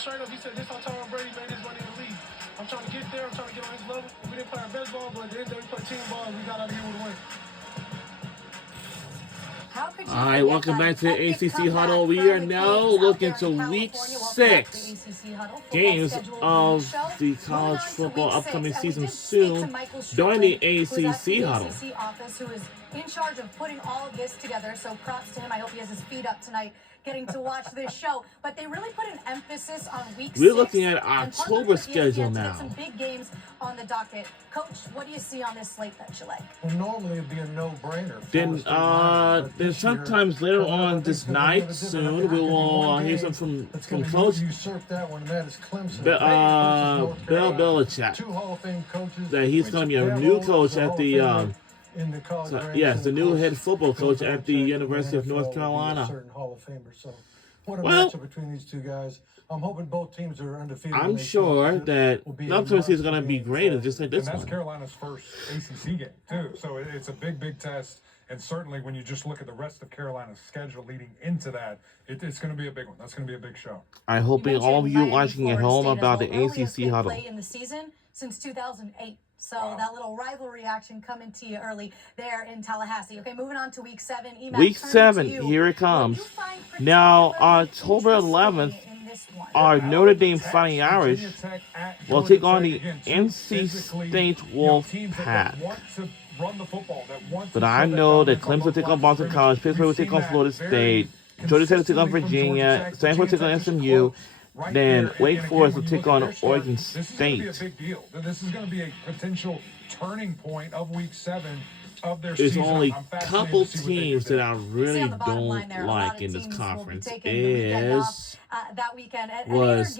straight up. He said, this how Tom Brady made his money in the league. I'm trying to get there. I'm trying to get on his level. We didn't play our best ball, but at the end of the day, we played team ball, and we got out of here with a win. All right, welcome back to the ACC Huddle. We are now looking to Week 6 games of the college football upcoming season soon during the ACC Huddle. Office, who is in charge of putting all of this together, so props to him. I hope he has his feet up tonight getting to watch this show. But they really put an emphasis on Week 6. We're looking at October schedule now. Some big games on the docket. Coach, what do you see on this slate that you like? Well, normally it'd be a no-brainer. Then sometimes later on this night soon we will hear some from Coach Bill Belichick. Two Hall of Fame coaches. That he's going to be a new coach at the yes, the new head football coach at the University of North Carolina. Certain Hall of Famers. So what a Well, matchup between these two guys. I'm hoping both teams are undefeated. I'm sure that the upcoming season is going to be great, just like this And that's one. Carolina's first ACC game, too. So it's a big test. And certainly when you just look at the rest of Carolina's schedule leading into that, it's going to be a big one. That's going to be a big show. I'm hoping all of you watching at home about the ACC Huddle. Play in the season since 2008. So that little rivalry action coming to you early there in Tallahassee. Okay, moving on to Week 7. Week 7, here it comes. Now, October 11th, our Notre Dame Fighting Irish will take on the NC State Wolfpack. But I know that Clemson will take on Boston College, Pittsburgh will take on Florida State, Georgia Tech will take on Virginia, Stanford will take on SMU, then Wake Forest will take on Oregon State. This is going to be a big deal. This is going to be a potential turning point of Week 7 of their There's season. only I'm a fascinated couple to see what they teams do. that I really don't like in this conference is that weekend. was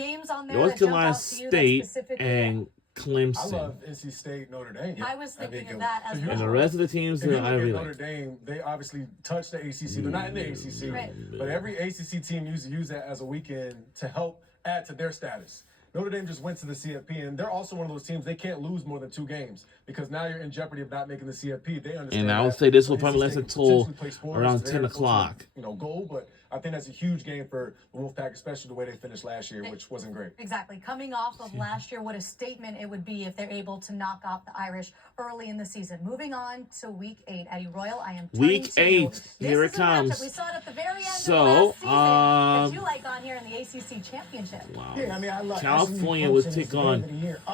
North Carolina State and I Clemson. love NC State, Notre Dame. I was thinking of that as well. And the rest of the teams If you that I look at really Notre like. Dame, they obviously touch the ACC. They're not in the ACC, Right. but every ACC team used to use that as a weekend to help add to their status. Notre Dame just went to the CFP, and they're also one of those teams, they can't lose more than 2 games because now you're in jeopardy of not making the CFP. They understand. And I would that. say this will NC probably last State until potentially play sports. around They're 10 ultimate, o'clock. goal, but I think that's a huge game for the Wolfpack, especially the way they finished last year, which wasn't great. Exactly. Coming off of last year, what a statement it would be if they're able to knock off the Irish early in the season. Moving on to Week 8. Eddie Royal, I am turning Week to you. 8, This here is it a matchup comes. we saw it at the very end So, of the last season that you like on here in the ACC Championship. Wow. Yeah, I mean, I love California will take on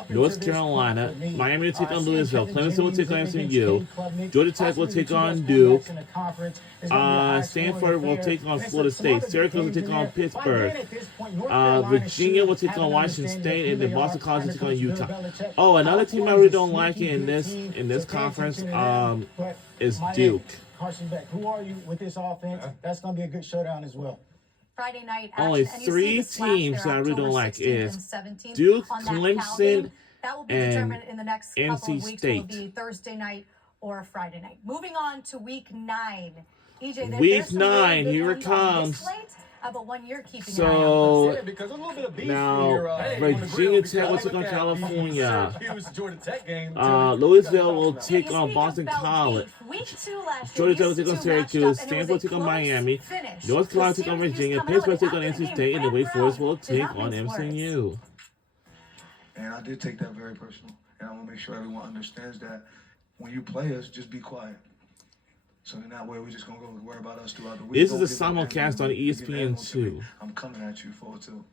North Carolina, Miami will take on Louisville, Clemson will take on SMU, Georgia Tech will take on Duke, Stanford will take on Florida State, Syracuse will take on Pittsburgh, Virginia will take on Washington State, and then Boston College will take on Utah. Oh, another team I really don't like in this conference is Duke. Carson Beck, who are you with this offense? That's going to be a good showdown as well. Friday night action. Only And you see 3 this last teams there, that I really don't October like 16th is and 17th Duke, on that Cal Clemson, game. That will be and determined in the next couple NC of weeks. State. Will it be Thursday night or Friday night? Moving on to Week 9. EJ, Week there's some really 9, big here it ones on this comes. slate. But one you're keeping So, Yeah, because there's a little bit of beef now, here, Virginia Tech will take on California. Georgia Tech game. Louisville will an eye on. take You on speak Boston about College. beef. Week 2 last Georgia year, Tech will these take on two Syracuse, matched up, and it Stanford was will a take on close Miami, finish. North Carolina will take on Syracuse Virginia, coming Pittsburgh will out take on with NC that State, and then Wake game. Forest will Did take not on mince words. MCU. And I did take that very personal. And I want to make sure everyone understands that when you play us, just be quiet. So in that way, we're just going to go worry about us throughout the week. This is Don't a give them simulcast on anything. Give everyone to me. ESPN2. I'm coming at you for it too.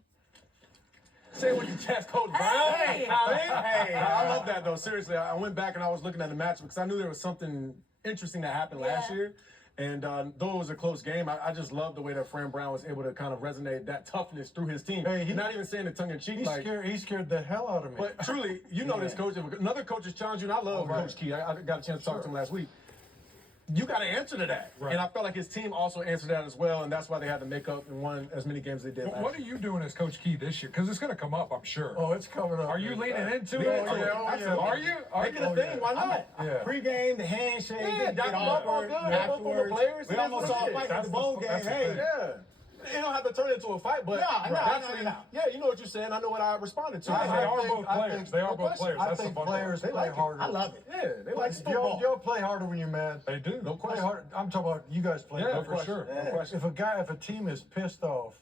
Say what you chest, Coach Brown. Hey! Hey, I love that though. Seriously, I went back and I was looking at the match because I knew there was something interesting that happened last Yeah. year. And though it was a close game, I just love the way that Fran Brown was able to kind of resonate that toughness through his team. Hey, Not even saying it tongue in cheek, He scared the hell out of me. But truly, you know this coach. If another coach has challenged you, and I love Coach Key. I got a chance to talk to him last week. You got to answer to that. Right. And I felt like his team also answered that as well, and that's why they had to make up and won as many games as they did last What are you doing as Coach Key this year? Because it's going to come up, I'm sure. Oh, it's coming up. Are you leaning into Yeah, it? absolutely. Are you? Make it a thing. Why not? Yeah. Pre-game, the handshake, Yeah, get Dr. Mark all awkward, good. They both former afterwards. players. We almost That's saw what a it fight is. at the bowl game. that's the Hey, thing. Yeah. It don't have to turn into a fight, but No, I know, naturally, I know. yeah, you know what you're saying. I know what I responded to. They are both players. They are no both question. players. I That's the think fun players part. play harder. I love it. Yeah, they like Y'all, football. y'all play harder when you're mad. They do. No Play question. hard. I'm talking about you guys play. Yeah, no for question. sure. No question. If a team is pissed off,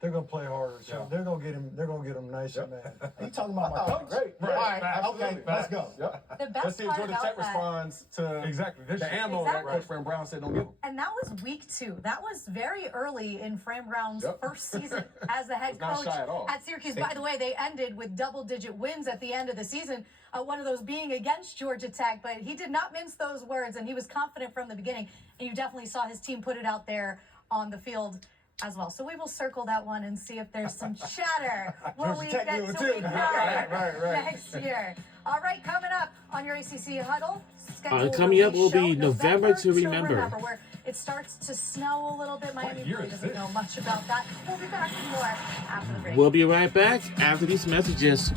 they're gonna play harder. So Yeah. they're gonna get him. They're gonna get him nice and mad. Are you talking about my coach? Great. All right. Absolutely. Okay. Let's go. Yep. The best Let's see if part Georgia about Tech that- responds to Exactly. This the shit. ammo that Exactly. Coach Fran Brown said don't give them. And that was week 2. That was very early in Fran Brown's Yep. first season as the head Was not coach shy at all. at Syracuse. By the way, they ended with double-digit wins at the end of the season. One of those being against Georgia Tech, but he did not mince those words, and he was confident from the beginning. And you definitely saw his team put it out there on the field as well. So we will circle that one and see if there's some chatter when we Tech get will to too. week 9 Right. next year. All right, coming up on your ACC Huddle. schedule coming up will release be show, November to remember. where it starts to snow a little bit. Miami year really is doesn't this? know much about that. We'll be back with more after the break. We'll be right back after these messages.